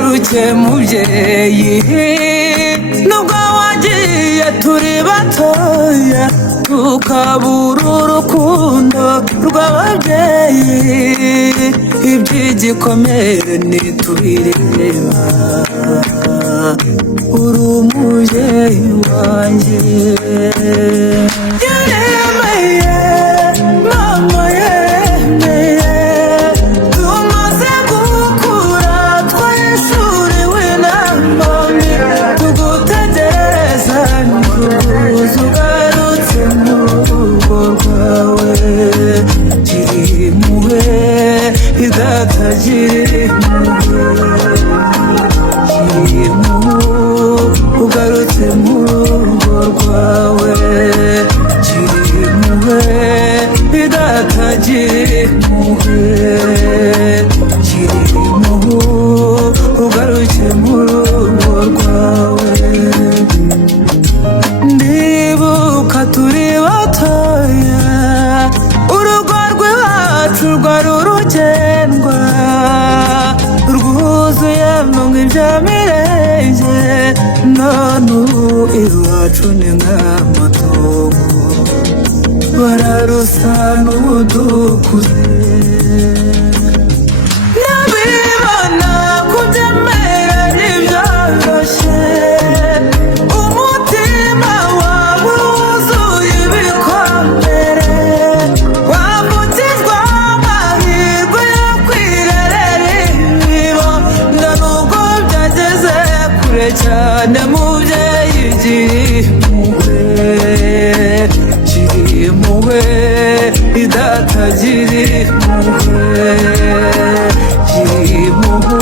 ugaruke mubyeyi, nubwo wagiye turi batoya tukabura urukundo rw'ababyeyi, iby'igikomere ntitubireba, uri umubyeyi wanjye. Yaremeye mama, yaremeye tumaze gukura twayishuriwe n'amami, tugutegereza nikuza ugarutse mu rugo rwawe. Gira impuhwe idatagira impuhwe, gira impuhwe ugarutse mu rugo rwawe. Gira impuhwe idatagira impuhwe, gira impuhwe ugaruke mu rugo rwawe. Ndibuka turi batoya urugo rw'iwacu rwari urugendwa, rwuzuyemo ibya mirenge, none ubu iwacu ni nk'amatongo, bararusa n'ubu dukuze. Nabibona kubyemera ntibyoroshye, umutima wawe wuzuye ibikomere, wavukijwe amahirwe yo kwirerera ibibondo, nubwo byageze kure cyane mubyeyi. Gira impuhwe idatagira impuhwe, gira impuhwe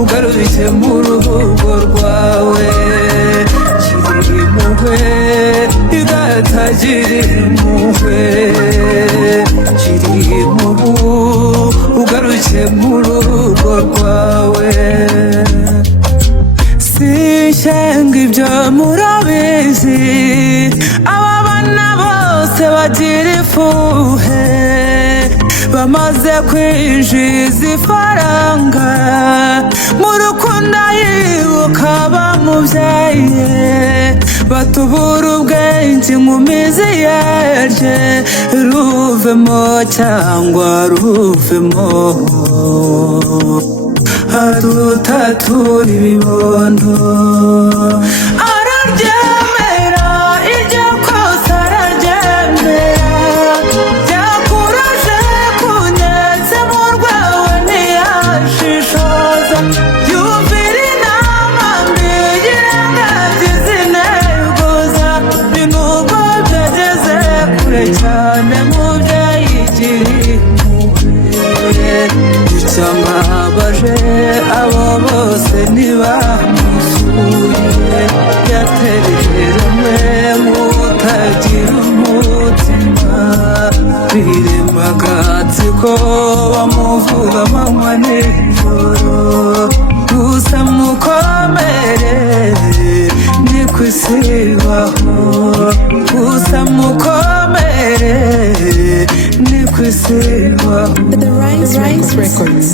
ugaruke mu rugo rwawe. Gira impuhwe idatagira impuhwe, gira impuhwe ugaruke mu rugo rwawe. Sishenga ibyo murabizi, aba bana bose bagira ifuhe, bamaze kwinjiza ifaranga mu rukundo yibuka bamubyaye, batubura ubwenge inkumizi yarye, ruvemo cyangwa ruvemo, adutatura ibibondo. Araryemera iryo kosa araryemera, byakuraje kunyetse mu rwawe ntiyashishoza, yumvira inama mbi yirengagiza intego za, ni nubwo byageze kure cyane mubyeyi. Gira impuhwe icyambabaje abo bose ntibamusuye, yatereranywe nk'utagira umutima, birema agatsiko bamuvuga amanywa nijoro, gusa mukomere ni ku isi ibaho, gusa mukomere ni ku isi ibaho. The Rise Records.